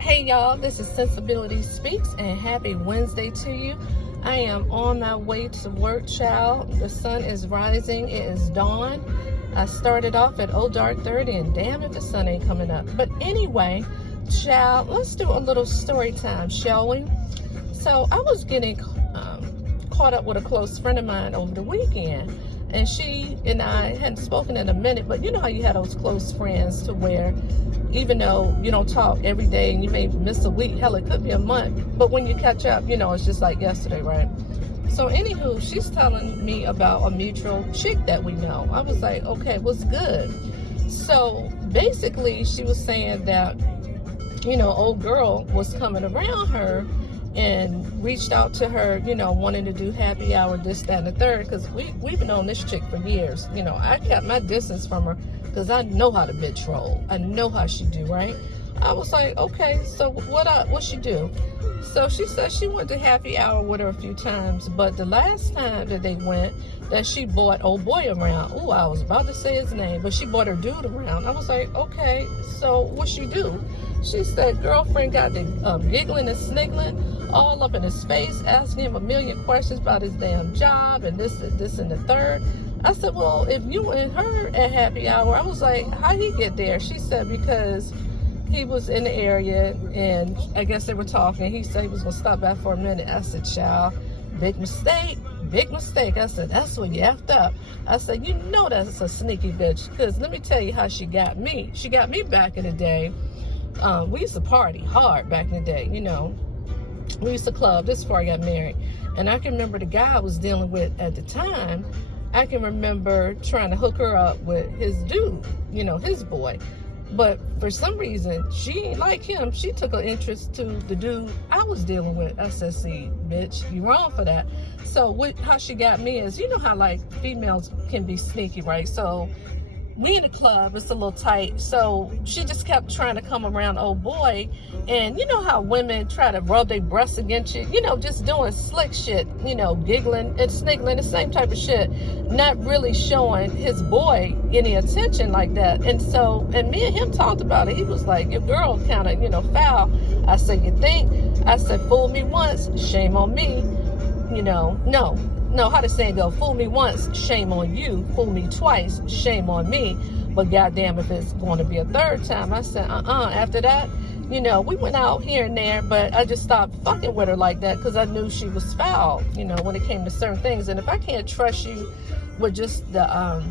Hey y'all, this is Sensibility Speaks and happy Wednesday to you. I am on my way to work, child. The sun is rising, it is dawn. I started off at dark 30 and damn if the sun ain't coming up. But anyway, child, let's do a little story time, shall we? So I was getting caught up with a close friend of mine over the weekend. And she and I hadn't spoken in a minute, but you know how you have those close friends to where even though you don't talk every day and you may miss a week, hell, it could be a month, but when you catch up, you know, it's just like yesterday, right? So anywho, she's telling me about a mutual chick that we know. I was like, okay, what's good? So basically she was saying that, you know, old girl was coming around her and reached out to her, you know, wanting to do happy hour, this, that, and the third, because we've known this chick for years. You know, I kept my distance from her because I know how to bitch roll. I know how she do, right? I was like, okay, so what she do? So she said she went to happy hour with her a few times, but the last time that they went, that she brought old boy around. Oh, I was about to say his name, but she brought her dude around. I was like, okay, so what she do? She said girlfriend got the giggling and sniggling all up in his face, asking him a million questions about his damn job and this and the third. I said, well, if you and her at happy hour, I was like, how'd he get there? She said, because he was in the area and I guess they were talking. He said he was gonna stop by for a minute. I said, child, big mistake. I said, that's when you effed up. I said, you know that's a sneaky bitch, because let me tell you how she got me. She got me back in the day. We used to party hard back in the day, you know. We used to club. This is before I got married. And I can remember the guy I was dealing with at the time, I can remember trying to hook her up with his dude, you know, his boy. But for some reason, she ain't like him. She took an interest to the dude I was dealing with. I said, see, bitch, you wrong for that. So how she got me is, you know how like females can be sneaky, right? So we in the club, it's a little tight. So she just kept trying to come around old boy. And you know how women try to rub their breasts against you, you know, just doing slick shit, you know, giggling and sniggling, the same type of shit, not really showing his boy any attention like that. And so, and me and him talked about it. He was like, your girl kind of, you know, foul. I said, you think? I said, fool me once, shame on me. You know, no, how the saying go? Fool me once, shame on you. Fool me twice, shame on me. But goddamn, if it's going to be a third time, I said, after that, you know, we went out here and there, but I just stopped fucking with her like that because I knew she was foul, you know, when it came to certain things. And if I can't trust you with just the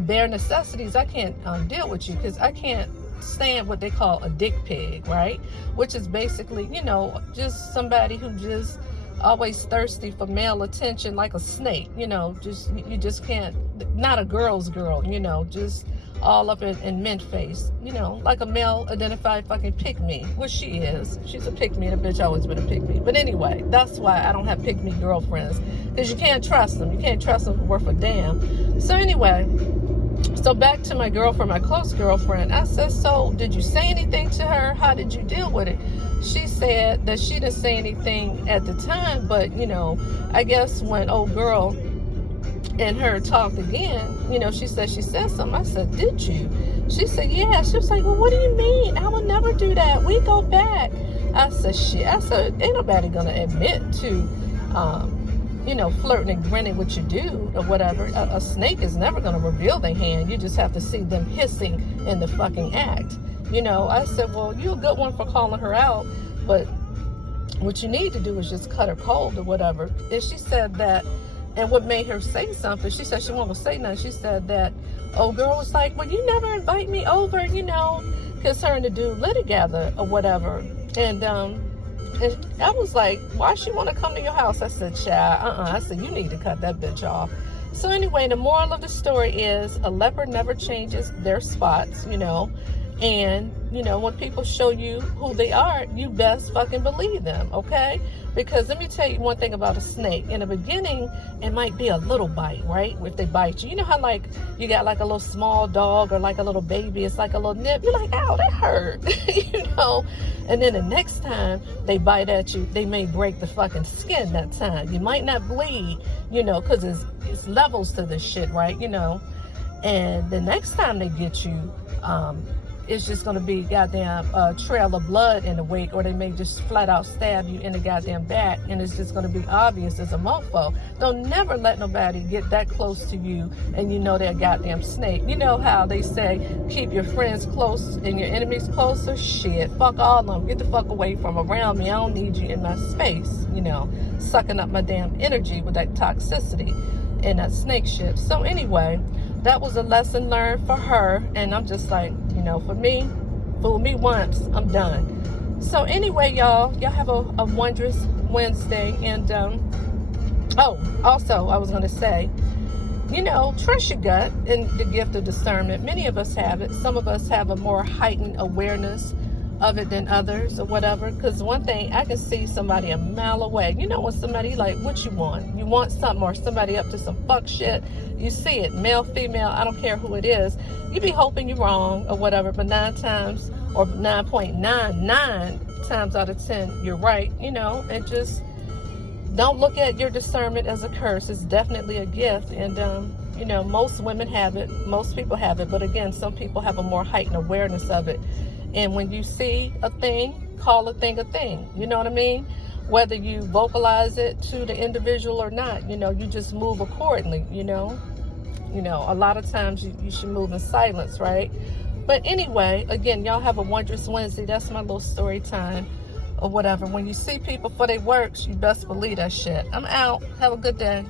bare necessities, I can't deal with you, because I can't stand what they call a dick pig, right? Which is basically, you know, just somebody who just always thirsty for male attention, like a snake, you know, just you just can't, not a girl's girl, you know, just all up in mint face, you know, like a male identified fucking pick me, which she is. She's a pick me, and a bitch always been a pick me. But anyway, that's why I don't have pick me girlfriends, because you can't trust them. You can't trust them worth a damn. So anyway, so back to my girlfriend, my close girlfriend. I said, so did you say anything to her? How did you deal with it? She said that she didn't say anything at the time, but you know, I guess when old girl and her talked again, you know, she said something. I said, did you? She said, yeah. She was like, well, what do you mean? I would never do that. We go back. I said, shit. I said, ain't nobody gonna admit to you know, flirting and grinning with your dude or whatever. A snake is never gonna reveal their hand. You just have to see them hissing in the fucking act. You know, I said, well, you're a good one for calling her out, but what you need to do is just cut her cold or whatever. And she said that, and what made her say something, she said she wasn't gonna say nothing. She said that old girl was like, well, you never invite me over, you know, because her and the dude live together or whatever. And I was like, why she want to come to your house? I said, child, I said, you need to cut that bitch off. So anyway, the moral of the story is a leopard never changes their spots, you know. And, you know, when people show you who they are, you best fucking believe them, okay? Because let me tell you one thing about a snake. In the beginning, it might be a little bite, right? If they bite you. You know how, like, you got, like, a little small dog or, like, a little baby. It's like a little nip. You're like, ow, that hurt, you know? And then the next time they bite at you, they may break the fucking skin that time. You might not bleed, you know, because it's levels to this shit, right? You know? And the next time they get you, it's just going to be goddamn trail of blood in the wake, or they may just flat out stab you in the goddamn back, and it's just going to be obvious as a mofo. Don't never let nobody get that close to you and you know they're a goddamn snake. You know how they say keep your friends close and your enemies closer? Shit, fuck all of them. Get the fuck away from around me. I don't need you in my space, you know, sucking up my damn energy with that toxicity and that snake shit. So anyway, that was a lesson learned for her, and I'm just like, you know, for me, fool me once, I'm done. So anyway, y'all have a wondrous Wednesday. And oh, also I was going to say, you know, trust your gut and the gift of discernment. Many of us have it. Some of us have a more heightened awareness of it than others or whatever. Because one thing, I can see somebody a mile away. You know when somebody like, what you want? You want something, or somebody up to some fuck shit. You see it, male, female, I don't care who it is. You be hoping you're wrong or whatever, but 9 times or 9.99 times out of 10, you're right. You know, and just don't look at your discernment as a curse. It's definitely a gift. And, you know, most women have it. Most people have it. But again, some people have a more heightened awareness of it. And when you see a thing, call a thing a thing. You know what I mean? Whether you vocalize it to the individual or not, you know, you just move accordingly, you know. You know, a lot of times you should move in silence, right? But anyway, again, y'all have a wondrous Wednesday. That's my little story time or whatever. When you see people for their works, you best believe that shit. I'm out. Have a good day.